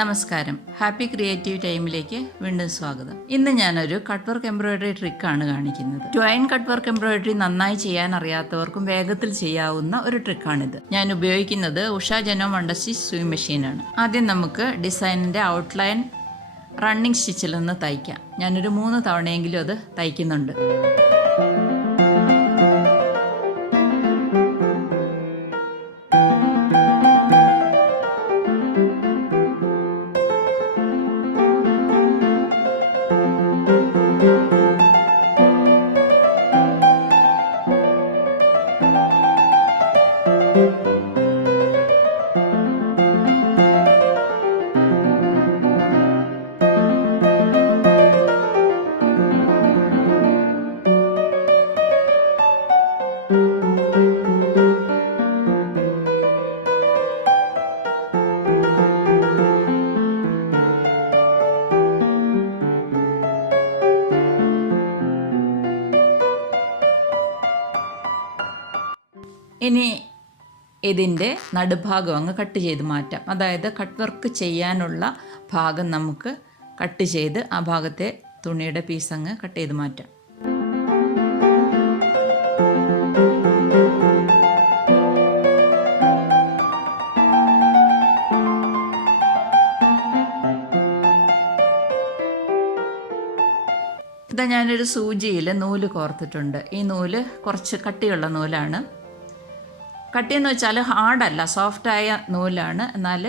നമസ്കാരം, happy creative ടൈമിലേക്ക് വീണ്ടും സ്വാഗതം. ഇന്ന് ഞാനൊരു കട്ട് വർക്ക് എംബ്രോയിഡറി ട്രിക്കാണ് കാണിക്കുന്നത്. ട്വൈൻ കട്ട് വർക്ക് എംബ്രോയിഡറി നന്നായി ചെയ്യാൻ അറിയാത്തവർക്കും വേഗത്തിൽ ചെയ്യാവുന്ന ഒരു ട്രിക്കാണിത്. ഞാൻ ഉപയോഗിക്കുന്നത് ഉഷ janome സൂയി മെഷീനാണ്. ആദ്യം നമുക്ക് ഡിസൈനിന്റെ ഔട്ട്ലൈൻ റണ്ണിങ് സ്റ്റിച്ചിൽ നിന്ന് തയ്ക്കാം. ഞാനൊരു 3 തവണയെങ്കിലും അത് തയ്ക്കുന്നുണ്ട്. ഇനി ഇതിൻ്റെ നടുഭാഗം അങ്ങ് കട്ട് ചെയ്ത് മാറ്റാം. അതായത് കട്ട് വർക്ക് ചെയ്യാനുള്ള ഭാഗം നമുക്ക് കട്ട് ചെയ്ത് ആ ഭാഗത്തെ തുണിയുടെ പീസ് അങ്ങ് കട്ട് ചെയ്ത് മാറ്റാം. ഇതാ ഞാനൊരു സൂചിയിൽ നൂല് കോർത്തിട്ടുണ്ട്. ഈ നൂല് കുറച്ച് കട്ടിയുള്ള നൂലാണ്. കട്ടിയെന്ന് വെച്ചാൽ ഹാർഡല്ല, സോഫ്റ്റായ നൂലാണ്. എന്നാൽ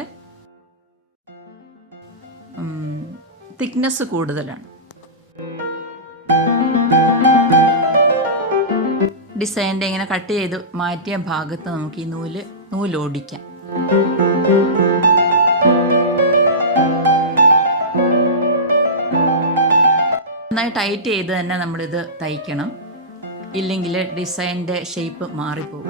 തിക്നെസ് കൂടുതലാണ്. ഡിസൈൻ്റെ ഇങ്ങനെ കട്ട് ചെയ്ത് മാറ്റിയ ഭാഗത്ത് നമുക്ക് ഈ നൂലോടിക്കാം. നന്നായി ടൈറ്റ് ചെയ്ത് തന്നെ നമ്മളിത് തയ്ക്കണം. ഇല്ലെങ്കിൽ ഡിസൈൻ്റെ ഷേപ്പ് മാറിപ്പോകും.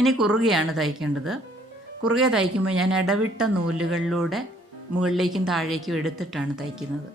ഇനി കുറുകയാണ് തയ്ക്കേണ്ടത്. കുറുകെ തയ്ക്കുമ്പോൾ ഞാൻ ഇടവിട്ട നൂലുകളിലൂടെ മുകളിലേക്കും താഴേക്കും എടുത്തിട്ടാണ് തയ്ക്കുന്നത്.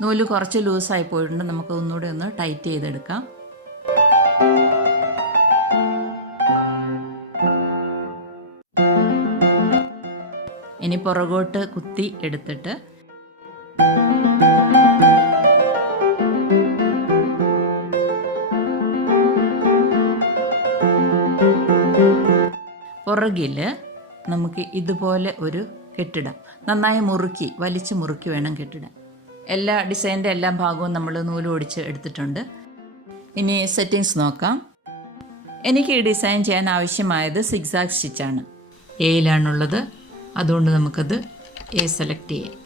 നൂല് കുറച്ച് ലൂസായി പോയിട്ടുണ്ട്. നമുക്ക് ഒന്നുകൂടെ ഒന്ന് ടൈറ്റ് ചെയ്തെടുക്കാം. ഇനി പുറകോട്ട് കുത്തി എടുത്തിട്ട് പുറകിൽ നമുക്ക് ഇതുപോലെ ഒരു കെട്ടിടാം. നന്നായി വലിച്ച് മുറുക്കി വേണം കെട്ടിടാൻ. എല്ലാ ഡിസൈനിൻ്റെ എല്ലാ ഭാഗവും നമ്മൾ നൂല് ഓടിച്ച് എടുത്തിട്ടുണ്ട്. ഇനി സെറ്റിങ്സ് നോക്കാം. എനിക്ക് ഈ ഡിസൈൻ ചെയ്യാൻ ആവശ്യമായത് സിഗ്സാഗ് സ്റ്റിച്ചാണ്. എയിലാണുള്ളത്, അതുകൊണ്ട് നമുക്കത് എ സെലക്ട് ചെയ്യാം.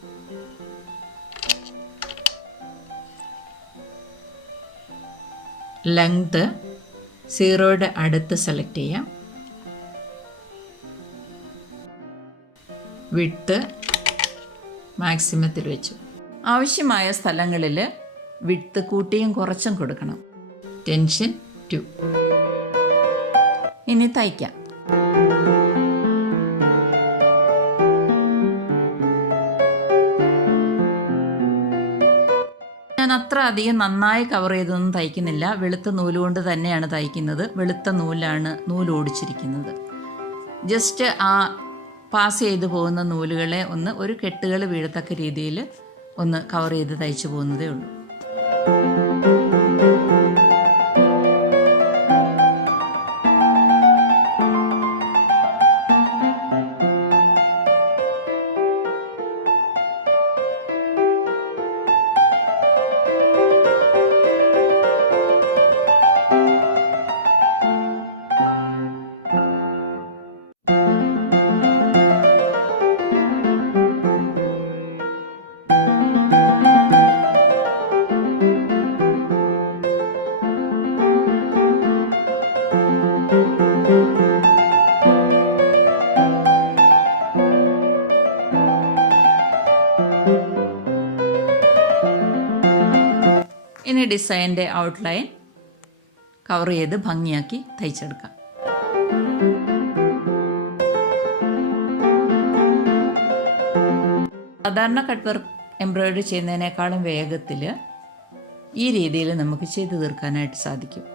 ലെങ്ത് 0യുടെ അടുത്ത് സെലക്ട് ചെയ്യാം. വിഡ്ത്ത് മാക്സിമത്തിൽ വെച്ചു. ആവശ്യമായ സ്ഥലങ്ങളിൽ വിഡ്ത്ത് കൂട്ടിയും കുറച്ചും കൊടുക്കണം. ടെൻഷൻ 2. ഇനി തയ്ക്കാം. ഞാൻ അത്ര അധികം നന്നായി കവർ ചെയ്തൊന്നും തയ്ക്കുന്നില്ല. വെളുത്ത നൂലുകൊണ്ട് തന്നെയാണ് തയ്ക്കുന്നത്. വെളുത്ത നൂലാണ് നൂലോടിച്ചിരിക്കുന്നത്. ജസ്റ്റ് ആ പാസ് ചെയ്ത് പോകുന്ന നൂലുകളെ ഒരു കെട്ടുകൾ വീഴത്തക്ക രീതിയിൽ ഒന്ന് കവർ ചെയ്ത് തയ്ച്ചു പോകുന്നതേ ഉള്ളൂ. ഇങ്ങനെ ഡിസൈൻ്റെ ഔട്ട്ലൈൻ കവർ ചെയ്ത് ഭംഗിയാക്കി തയ്ച്ചെടുക്കാം. സാധാരണ കട്ട് വർക്ക് എംബ്രോയിഡറി ചെയ്യുന്നതിനേക്കാളും വേഗത്തിൽ ഈ രീതിയിൽ നമുക്ക് ചെയ്തു തീർക്കാനായിട്ട് സാധിക്കും.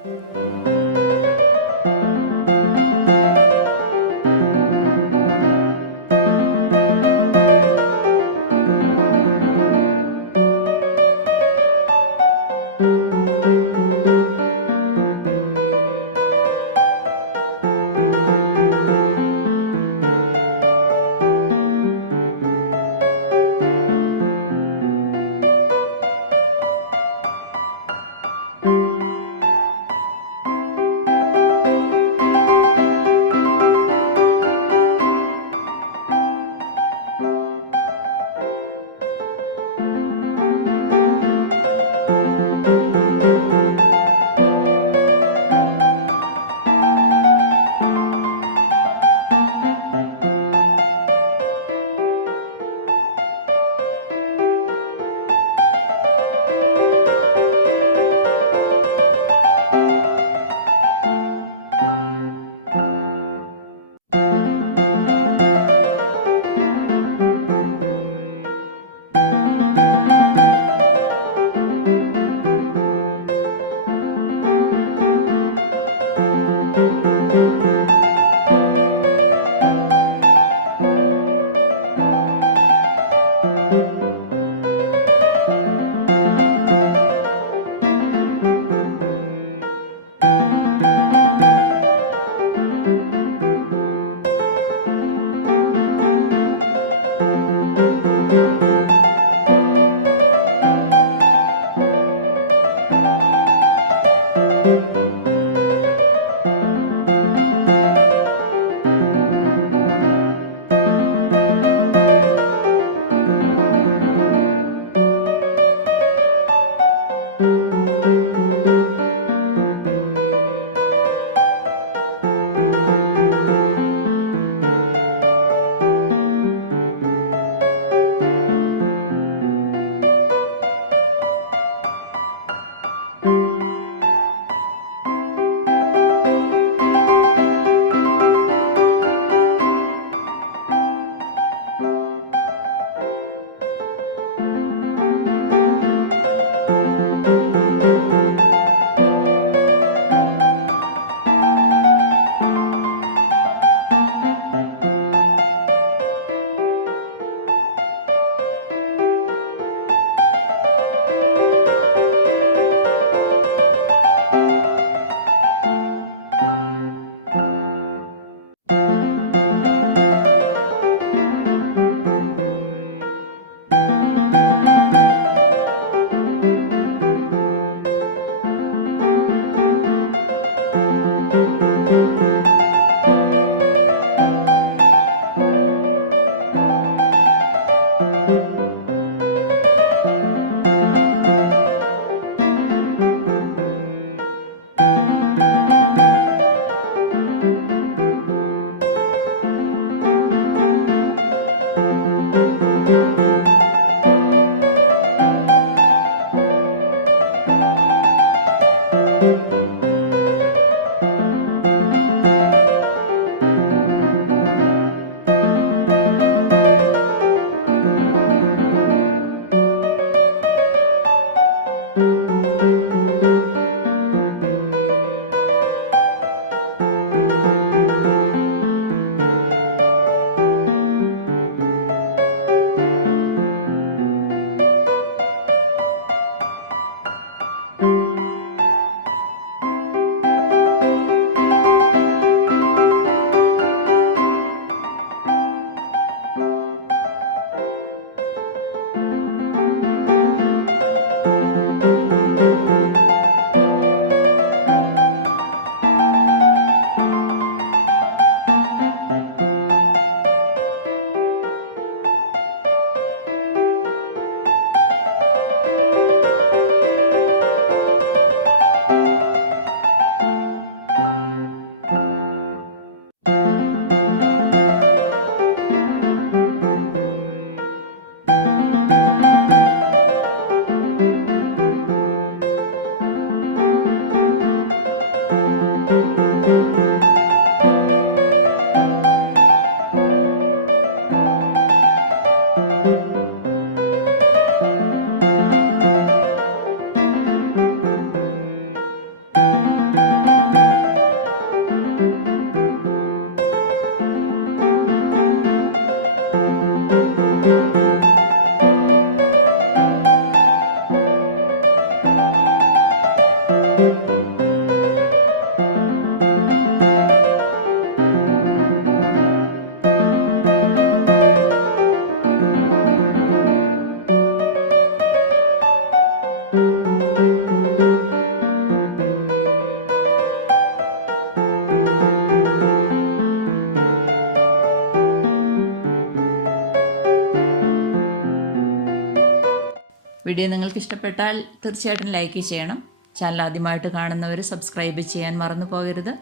വീഡിയോ നിങ്ങൾക്ക് ഇഷ്ടപ്പെട്ടാൽ തീർച്ചയായിട്ടും ലൈക്ക് ചെയ്യണം. ചാനൽ ആദ്യമായിട്ട് കാണുന്നവർ സബ്സ്ക്രൈബ് ചെയ്യാൻ മറന്നു പോകരുത്.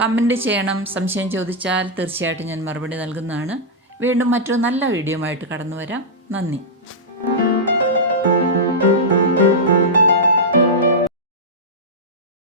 കമൻറ്റ് ചെയ്യണം. സംശയം ചോദിച്ചാൽ തീർച്ചയായിട്ടും ഞാൻ മറുപടി നൽകുന്നതാണ്. വീണ്ടും മറ്റൊരു നല്ല വീഡിയോ ആയിട്ട് കടന്നു വരാം. നന്ദി.